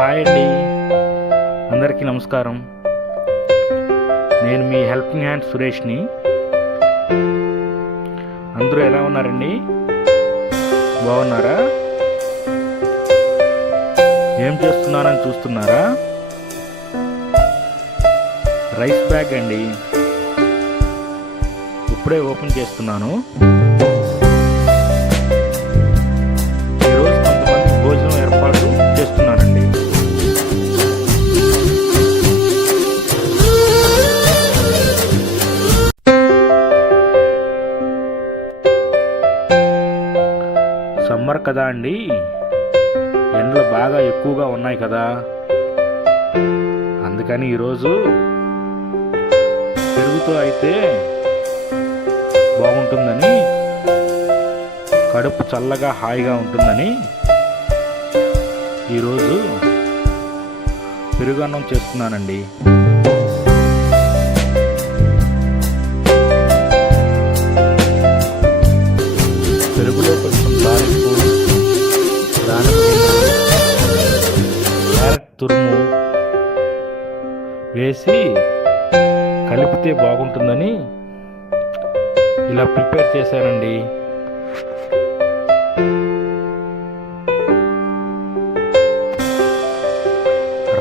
Hi అండి. అందరికీ నమస్కారం. నేను మీ హెల్పింగ్ హ్యాండ్ సురేష్ని. అందరూ ఎలా ఉన్నారండి? బాగున్నారా? ఏం చేస్తున్నానని చూస్తున్నారా? రైస్ బ్యాగ్ అండి. ఇప్పుడే ఓపెన్ చేస్తున్నాను. సమ్మర్ కదా అండి? ఎండలు బాగా ఎక్కువగా ఉన్నాయి కదా? అందుకని ఈరోజు పెరుగుతో అయితే బాగుంటుందని కడుపు చల్లగా హాయిగా ఉంటుందని ఈరోజు పెరుగన్నం చేస్తున్నానండి. తురుము వేసి కలిపితే బాగుంటుందని ఇలా ప్రిపేర్ చేశానండి.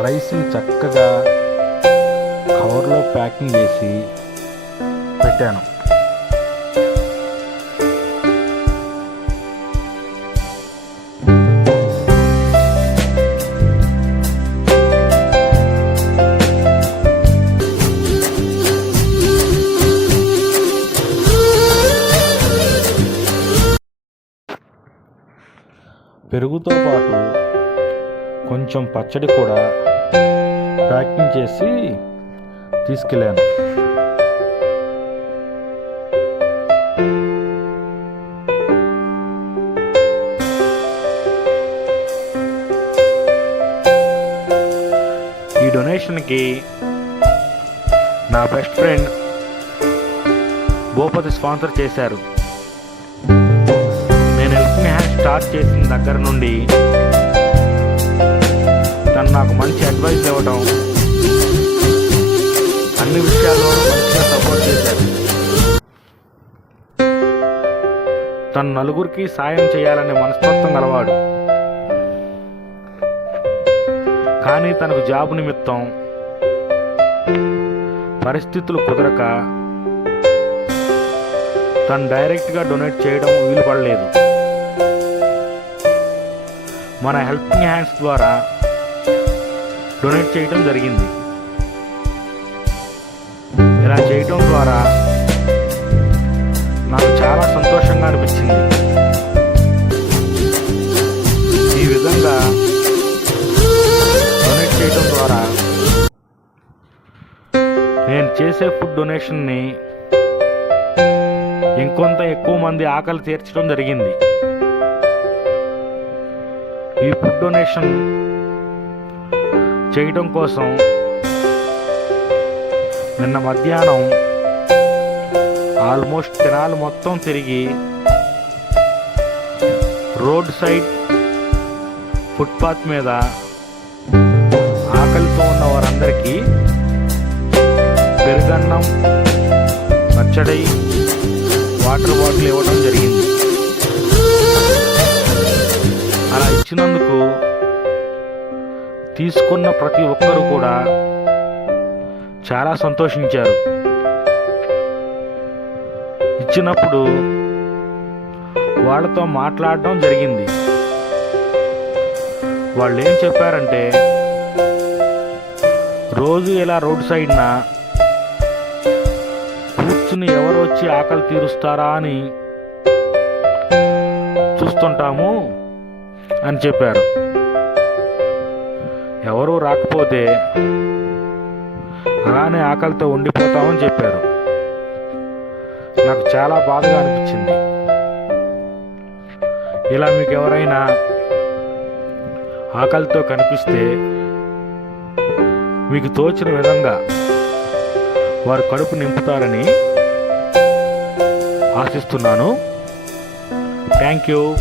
రైస్ని చక్కగా కవర్లో ప్యాకింగ్ చేసి పెట్టాను. పెరుగుతో పాటు కొంచెం పచ్చడి కూడా ప్యాకింగ్ చేసి తీసుకెళ్ళాను. ఈ డొనేషన్కి నా బెస్ట్ ఫ్రెండ్ భూపతి స్పాన్సర్ చేశారు. స్టార్ట్ చేసిన దగ్గర నుండి తను నాకు మంచి అడ్వైస్ ఇవ్వడం అన్ని విషయాల్లో మంచిగా సపోర్ట్ చేశారు తను నలుగురికి సాయం చేయాలనే మనస్తత్వం గలవాడు. కానీ తనకు జాబ్ నిమిత్తం పరిస్థితులు కుదరక తను డైరెక్ట్గా డొనేట్ చేయడం వీలు పడలేదు. మన హెల్పింగ్ హ్యాండ్స్ ద్వారా డొనేట్ చేయటం జరిగింది. ఇలా చేయటం ద్వారా నాకు చాలా సంతోషంగా అనిపించింది. ఈ విధంగా డొనేట్ చేయటం ద్వారా నేను చేసే ఫుడ్ డొనేషన్ని ఇంకొంత ఎక్కువ మంది ఆకలి తీర్చడం జరిగింది. ఈ ఫుడ్ డొనేషన్ చేయడం కోసం నిన్న మధ్యాహ్నం ఆల్మోస్ట్ తినాలు మొత్తం తిరిగి రోడ్ సైడ్ ఫుట్పాత్ మీద ఆకలితో ఉన్న వారందరికీ పెరుగన్నం పచ్చడి వాటర్ బాటిల్ ఇవ్వడం జరిగింది. అలా ఇచ్చినందుకు తీసుకున్న ప్రతి ఒక్కరు కూడా చాలా సంతోషించారు. ఇచ్చినప్పుడు వాళ్ళతో మాట్లాడడం జరిగింది. వాళ్ళు ఏం చెప్పారంటే రోజు ఇలా రోడ్ సైడ్న కూర్చుని ఎవరు వచ్చి ఆకలి తీరుస్తారా అని చూస్తుంటాము. అని చెప్పారు. ఎవరూ రాకపోతే అలానే ఆకలితో ఉండిపోతామని చెప్పారు. నాకు చాలా బాధగా అనిపించింది. ఇలా మీకు ఎవరైనా ఆకలితో కనిపిస్తే మీకు తోచిన విధంగా వారు కడుపు నింపుతారని ఆశిస్తున్నాను. Thank you.